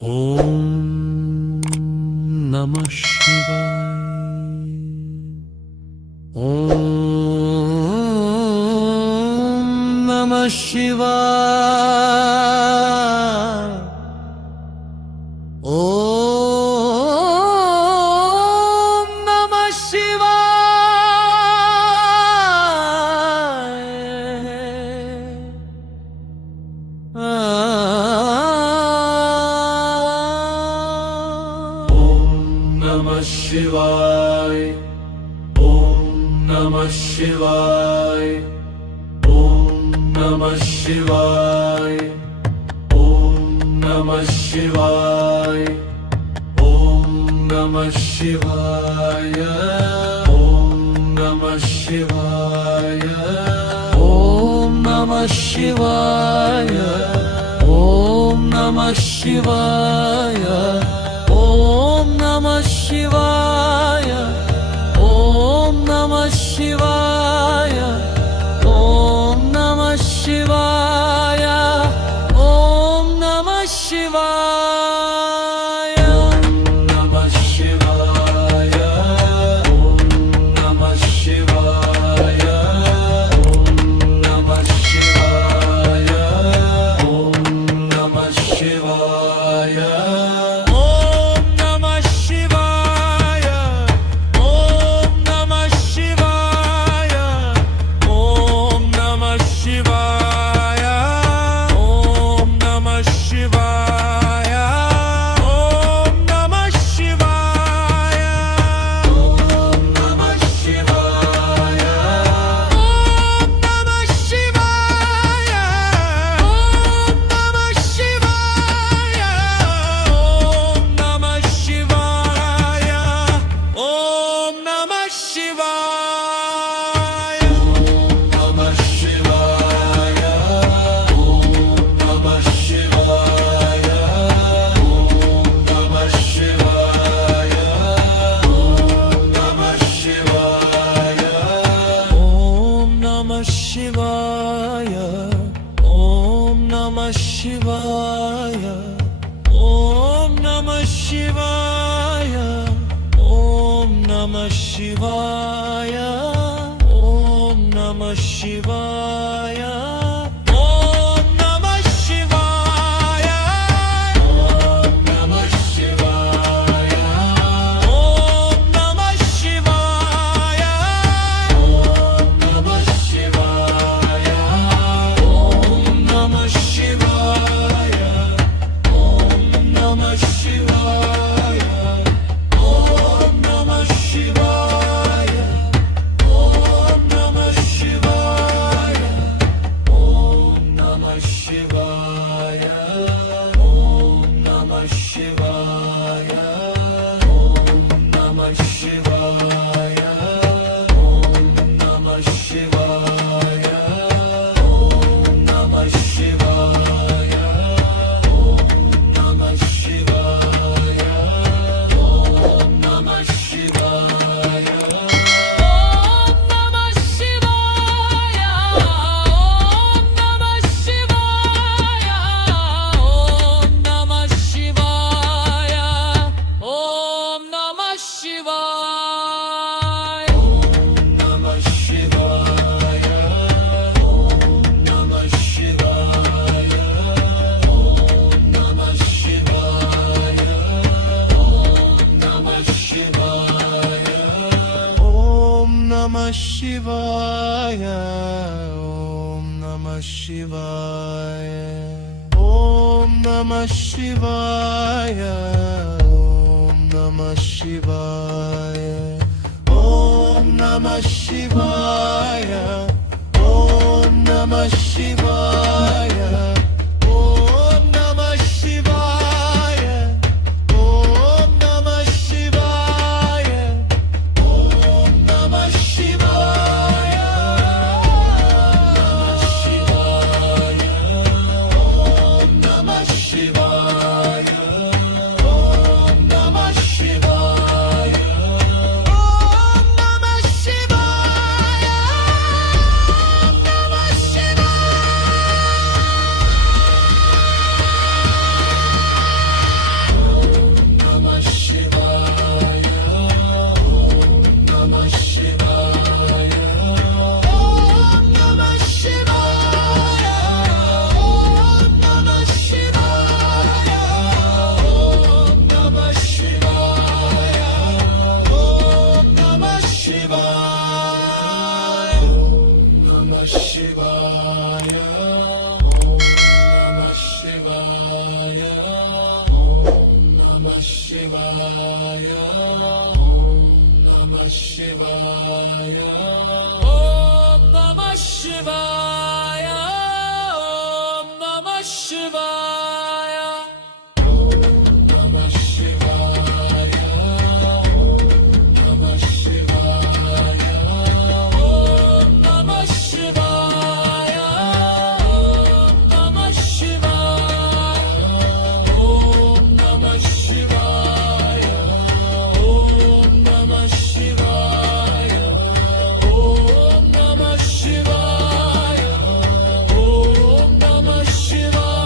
ఓం నమః శివాయ. ఓం నమః శివాయ. ఓం నమః శివాయ. ఓం నమః శివాయ. ఓం నమః శివాయ. ఓం నమః శివాయ. ఓం నమః శివాయ. ఓం నమః శివాయ. ఓం నమః శివాయ. ఓం నమః శివాయ. ఓం నమః శివాయ. ఓం నమః శివాయ. ఓం నమః శివాయ. ఓం నమః శివాయ. నమః శివాయ. ఓం నమః శివాయ. ఓం నమః శివాయ. ఓం నమః శివాయ. శివాయ. ఓం నమః శివాయ. ఓం నమః శివాయ. ఓం నమః శివాయ. ఓం నమః శివాయ. ఓం నమః శివాయ. ఓం నమః శివాయ. ఓం నమః శివాయ. ఓం నమః శివాయ. ఓం నమః శివాయ. ఓం నమః శివాయ. ఓం నమః శివాయ. ఓం నమః శివాయ. ఓం నమః శివాయ. ఓం నమః శివాయ. ఓం నమః శివాయ. ఓం నమః శివాయ. ఓం నమః శివాయ. ఓం నమః శివాయ. Namah Shivaya. Om Namah Shivaya. Om Namah Shivaya. Om Namah Shivaya. Om Namah Shivaya. Om Namah Shivaya. Om Namah Shivaya. Om Namah Shivaya. Om Namah Shivaya. Om Namah Shivaya. Om Namah Shivaya. Om Namah Shivaya. Om Namah Shivaya. Shivaya. Om Namah Shivaya. Om Namah Shivaya. Om Namah Shivaya. Om Namah Shivaya. Om Namah Shivaya. Om Namah Shivaya. Om Namah Shivaya. Om Namah Shivaya. Om Namah Shivaya. Om Namah Shivaya.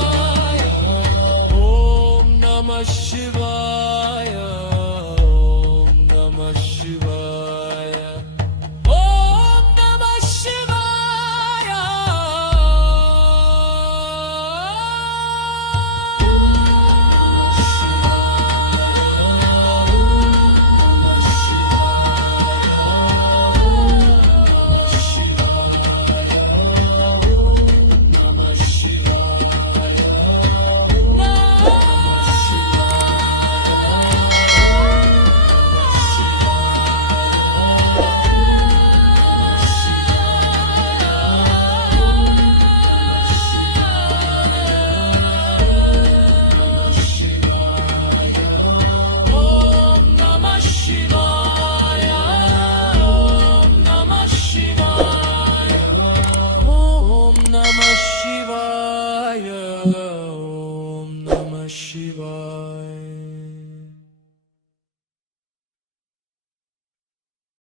Om Namah Shivaya. Om Namah Shivaya. Om Namah Shivaya. Om Namah Shivaya. Om Namah Shivaya.